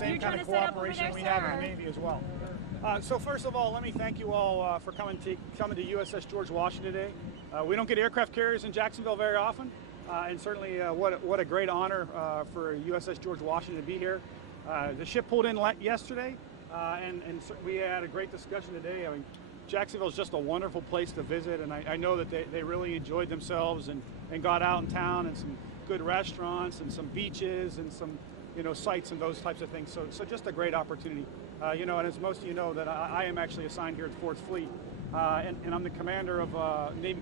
same kind of cooperation we have in the Navy as well. So first of all, let me thank you all for coming to USS George Washington today. We don't get aircraft carriers in Jacksonville very often, and certainly what a great honor for USS George Washington to be here. The ship pulled in yesterday, and we had a great discussion today. I mean, Jacksonville is just a wonderful place to visit, and I know that they really enjoyed themselves and got out in town, and some good restaurants and some beaches and some sites and those types of things. So just a great opportunity. And as most of you know, that I am actually assigned here at the 4th Fleet, and I'm the commander of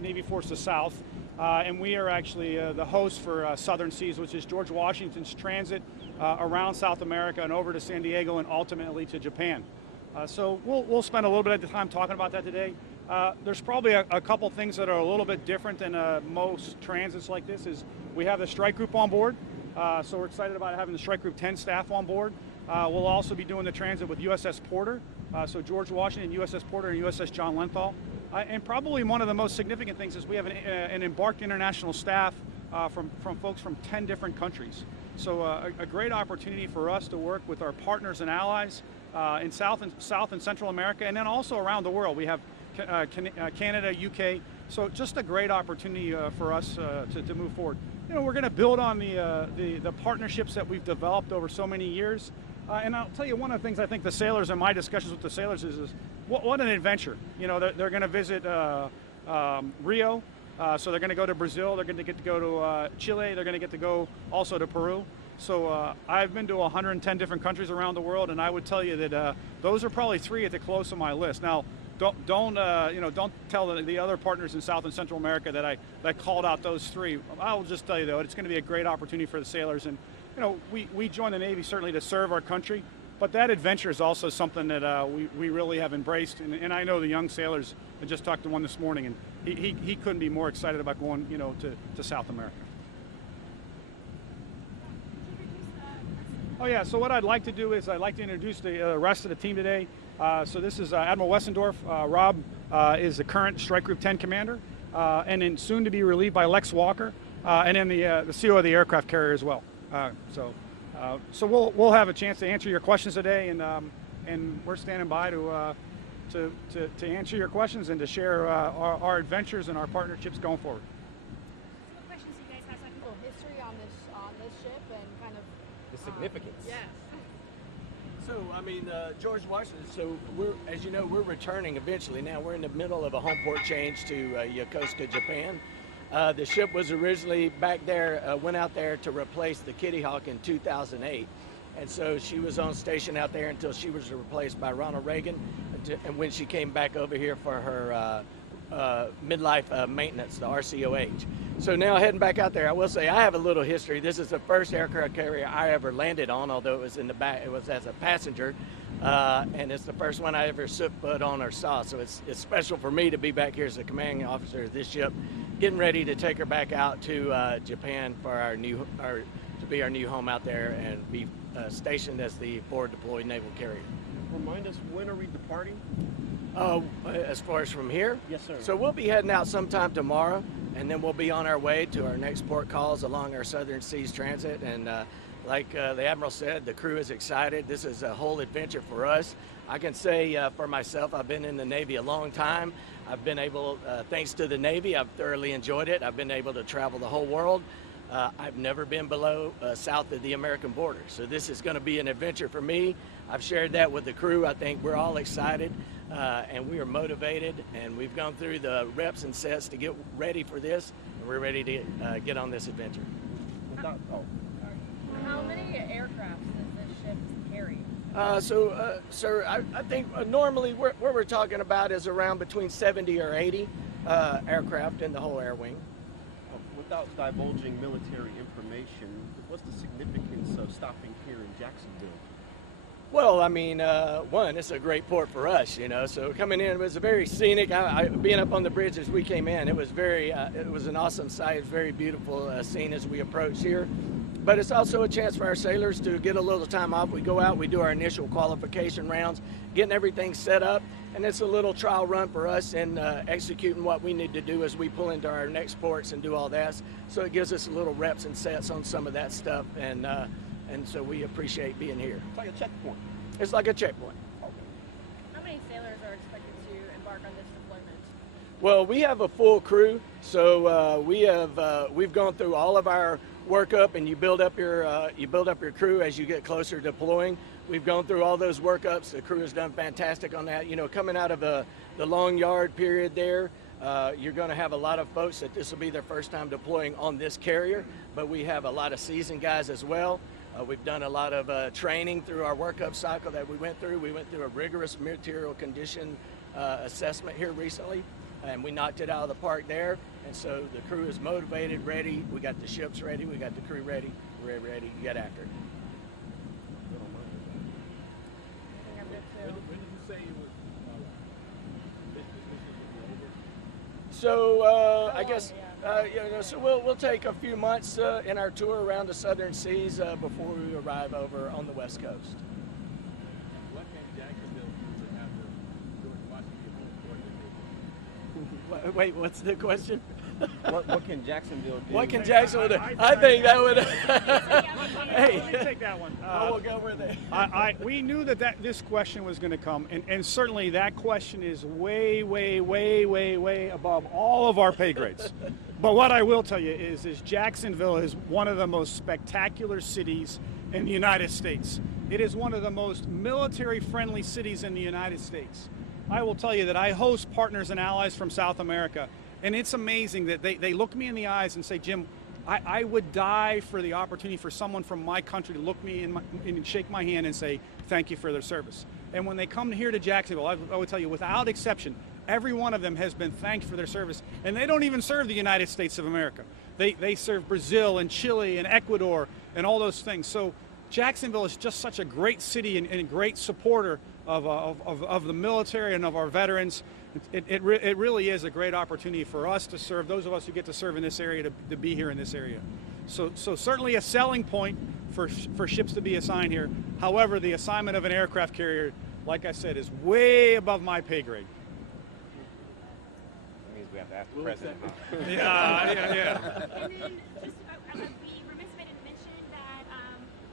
Navy Forces South, and we are actually the host for Southern Seas, which is George Washington's transit around South America and over to San Diego and ultimately to Japan. So we'll spend a little bit of the time talking about that today. There's probably a couple things that are a little bit different than most transits like this. Is we have the strike group on board, so we're excited about having the strike group 10 staff on board. We'll also be doing the transit with USS Porter, so George Washington, USS Porter, and USS John Lenthal. And probably one of the most significant things is we have an embarked international staff from folks from 10 different countries. So a great opportunity for us to work with our partners and allies in South and Central America, and then also around the world. We have Canada, UK, so just a great opportunity for us to move forward. We're going to build on the partnerships that we've developed over so many years. And I'll tell you, one of the things I think the sailors, in my discussions with the sailors, is what an adventure. They're going to visit Rio, so they're going to go to Brazil, they're going to get to go to Chile, they're going to get to go also to Peru. So I've been to 110 different countries around the world, and I would tell you that those are probably 3 at the close of my list. Now, don't tell the other partners in South and Central America that I called out those 3. I'll just tell you though, it's going to be a great opportunity for the sailors, and we join the Navy certainly to serve our country, but that adventure is also something that we really have embraced, and I know the young sailors. I just talked to one this morning, and he couldn't be more excited about going to South America. Oh yeah, so what I'd like to do is I'd like to introduce the rest of the team today. So this is Admiral Wessendorf. Rob is the current Strike Group 10 commander, and then soon to be relieved by Lex Walker, and then the CO of the aircraft carrier as well. So we'll have a chance to answer your questions today, and we're standing by to answer your questions and to share our adventures and our partnerships going forward. So what questions do you guys have? Some people history on this ship and kind of the significance. Yes. So, I mean, George Washington, so as you know, we're returning eventually. Now we're in the middle of a home port change to Yokosuka, Japan. The ship was originally back there, went out there to replace the Kitty Hawk in 2008. And so she was on station out there until she was replaced by Ronald Reagan, and when she came back over here for her midlife maintenance, the RCOH. So now heading back out there, I will say I have a little history. This is the first aircraft carrier I ever landed on, although it was in the back, it was as a passenger, and it's the first one I ever set foot on or saw. So it's special for me to be back here as the commanding officer of this ship, getting ready to take her back out to Japan for to be our new home out there and be stationed as the forward deployed naval carrier. Remind us, when are we departing? As far as from here? Yes, sir. So we'll be heading out sometime tomorrow, and then we'll be on our way to our next port calls along our Southern Seas transit. And like the Admiral said, the crew is excited. This is a whole adventure for us. I can say for myself, I've been in the Navy a long time. I've been able, thanks to the Navy, I've thoroughly enjoyed it. I've been able to travel the whole world. I've never been below south of the American border. So this is going to be an adventure for me. I've shared that with the crew. I think we're all excited and we are motivated, and we've gone through the reps and sets to get ready for this, and we're ready to get on this adventure. How many aircraft does this ship carry? Sir, I think normally what we're talking about is around between 70 or 80 aircraft in the whole air wing. Without divulging military information, what's the significance of stopping here in Jacksonville? Well, I mean, one, it's a great port for us, so coming in, it was a very scenic. Being up on the bridge as we came in, it was it was an awesome sight, very beautiful scene as we approached here. But it's also a chance for our sailors to get a little time off. We go out, we do our initial qualification rounds, getting everything set up, and it's a little trial run for us in executing what we need to do as we pull into our next ports and do all that. So it gives us a little reps and sets on some of that stuff, and and so we appreciate being here. It's like a checkpoint. It's like a checkpoint. How many sailors are expected to embark on this deployment? Well, we have a full crew, so we've gone through all of our workup, and you build up your crew as you get closer to deploying. We've gone through all those workups. The crew has done fantastic on that. You know, coming out of the long yard period there, you're going to have a lot of folks that this will be their first time deploying on this carrier, but we have a lot of seasoned guys as well. We've done a lot of training through our workup cycle that we went through. We went through a rigorous material condition assessment here recently, and we knocked it out of the park there. And so the crew is motivated, ready. We got the ships ready. We got the crew ready. We're ready to get after it. I think I'm good too. When did you say it was this mission would be over? So I guess so we'll take a few months in our tour around the southern seas before we arrive over on the west coast. What can Jacksonville do to have the George Washington home port? Wait, what's the question? What can Jacksonville do? What can Jacksonville do? I think that would. Hey, let me take that one. We'll go with it. We knew that this question was going to come, and certainly that question is way above all of our pay grades. But what I will tell you is Jacksonville is one of the most spectacular cities in the United States. It is one of the most military-friendly cities in the United States. I will tell you that I host partners and allies from South America, and it's amazing that they look me in the eyes and say, Jim, I would die for the opportunity for someone from my country to look me and shake my hand and say, thank you for their service. And when they come here to Jacksonville, I would tell you, without exception, every one of them has been thanked for their service. And they don't even serve the United States of America. They serve Brazil and Chile and Ecuador and all those things. So Jacksonville is just such a great city and a great supporter of the military and of our veterans. It really is a great opportunity for us to serve, those of us who get to serve in this area, to be here in this area. So certainly a selling point for ships to be assigned here. However, the assignment of an aircraft carrier, like I said, is way above my pay grade. That means we have to ask the president. Huh? Yeah. And then just, I would be remiss if I didn't mention that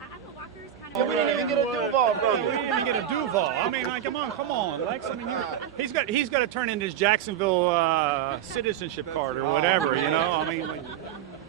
Admiral Walker's kind of. We didn't even get a Duval, bro. We didn't even get a Duval. I mean, like, come on, Lex. I mean, he's got to turn in his Jacksonville citizenship card or whatever, you know. I mean, like,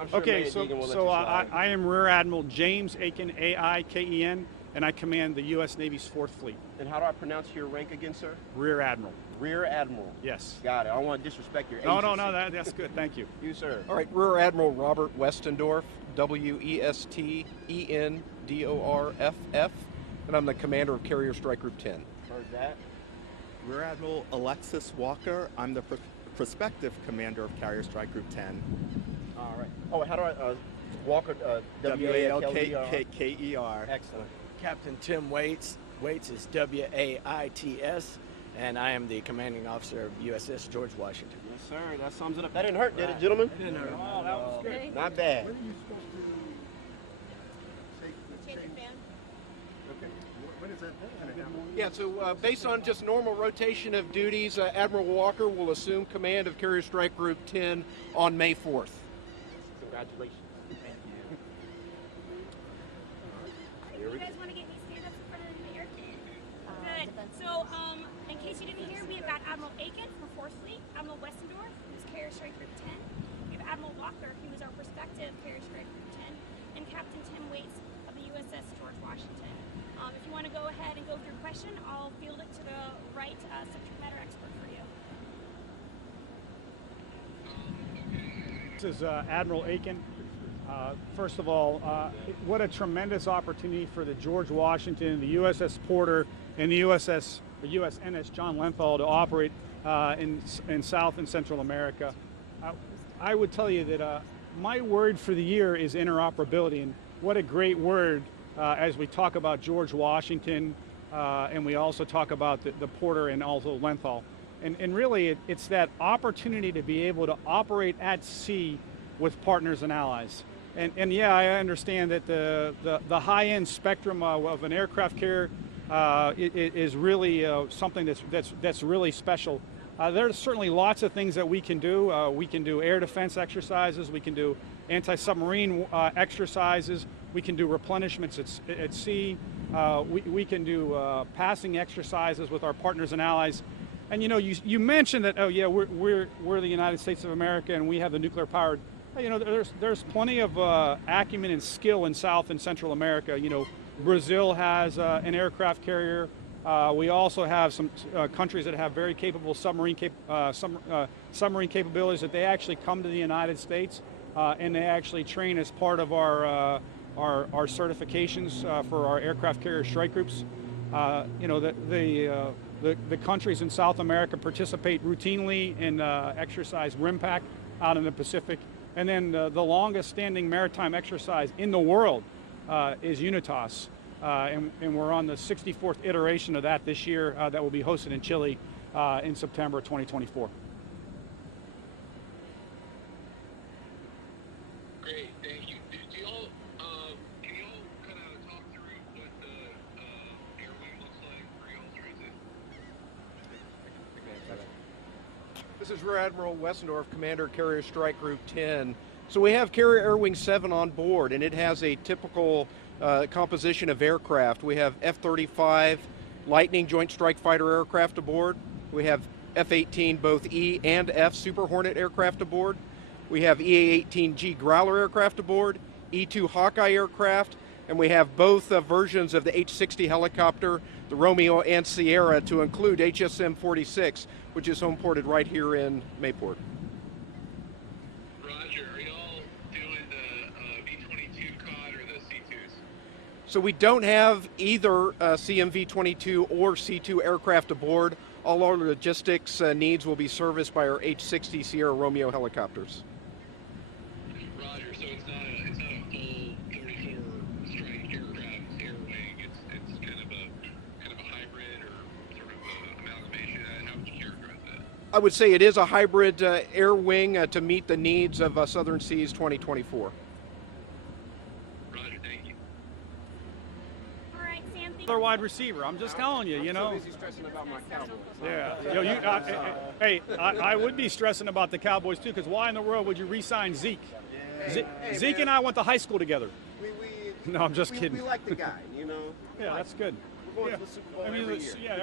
I'm sure okay. Mayor So Deegan will let you slide. I am Rear Admiral James Aiken, A-I-K-E-N, and I command the U.S. Navy's 4th Fleet. And how do I pronounce your rank again, sir? Rear Admiral. Rear Admiral. Yes. Got it. I don't want to disrespect your No, agency. that's good. Thank you. You, sir. All right, Rear Admiral Robert Westendorf, W-E-S-T-E-N-D-O-R-F-F, and I'm the commander of Carrier Strike Group 10. Heard that. Rear Admiral Alexis Walker. I'm the prospective commander of Carrier Strike Group 10. All right. Oh, how do I, Walker, W-A-L-K-E-R. W-A-L-K-K-E-R. Excellent. Captain Tim Waits. Waits is W-A-I-T-S, and I am the commanding officer of USS George Washington. Yes, sir. That sums it up. That didn't hurt, did it, gentlemen? Didn't hurt. Oh, that was good. Not bad. Change it, man. Yeah, so based on just normal rotation of duties, Admiral Walker will assume command of Carrier Strike Group 10 on May 4th. Congratulations. You guys want to get me stand-ups in front of the airplane? Good. Depends. So, in case you didn't hear, we have got Admiral Aiken from 4th Fleet, Admiral Westendorf, who's Carrier Strike Group 10. We have Admiral Walker, who is our prospective Carrier Strike Group 10, and Captain Tim Waits of the USS George Washington. If you want to go ahead and go through question, I'll field it to the right subject matter expert for you. This is Admiral Aiken. First of all, what a tremendous opportunity for the George Washington, the USS Porter, and the USNS John Lenthal to operate in South and Central America. I would tell you that my word for the year is interoperability, and what a great word as we talk about George Washington, and we also talk about the Porter and also Lenthal. And really, it's that opportunity to be able to operate at sea with partners and allies. And yeah, I understand that the high-end spectrum of an aircraft carrier is really something that's really special. There's certainly lots of things that we can do. We can do air defense exercises. We can do anti-submarine exercises. We can do replenishments at sea. We can do passing exercises with our partners and allies. And you mentioned that, oh yeah, we're the United States of America and we have the nuclear powered. There's plenty of acumen and skill in South and Central America. Brazil has an aircraft carrier. We also have some countries that have very capable submarine capabilities that they actually come to the United States and they actually train as part of our certifications for our aircraft carrier strike groups. The countries in South America participate routinely in exercise RIMPAC out in the Pacific. And then the longest standing maritime exercise in the world is UNITAS. And we're on the 64th iteration of that this year that will be hosted in Chile in September 2024. Great, thank you. Can you all kind of talk through what the air wing looks like for y'all, or is it? This is Rear Admiral Wessendorf, Commander Carrier Strike Group 10. So we have Carrier Air Wing 7 on board, and it has a typical composition of aircraft. We have F-35 Lightning Joint Strike Fighter aircraft aboard. We have F-18 both E and F Super Hornet aircraft aboard. We have EA-18G Growler aircraft aboard, E-2 Hawkeye aircraft, and we have both versions of the H-60 helicopter, the Romeo and Sierra, to include HSM-46, which is home ported right here in Mayport. Roger. Are y'all doing the V-22 COD or the C-2s? So we don't have either CMV-22 or C-2 aircraft aboard. All our logistics needs will be serviced by our H-60 Sierra Romeo helicopters. Roger. So it's not a full 34 strike aircraft air wing. It's kind of a hybrid or sort of a amalgamation. How would you characterize that? I would say it is a hybrid air wing to meet the needs of Southern Seas 2024. Roger. Thank you. All right, Sam. Thank Another wide receiver. I'm just telling you, I'm so busy stressing about my Cowboys. Yeah. I would be stressing about the Cowboys too, because why in the world would you re-sign Zeke? Zeke and I went to high school together. No, I'm just kidding. We like the guy, Yeah, that's good. We're going to the Super Bowl every year. Yeah.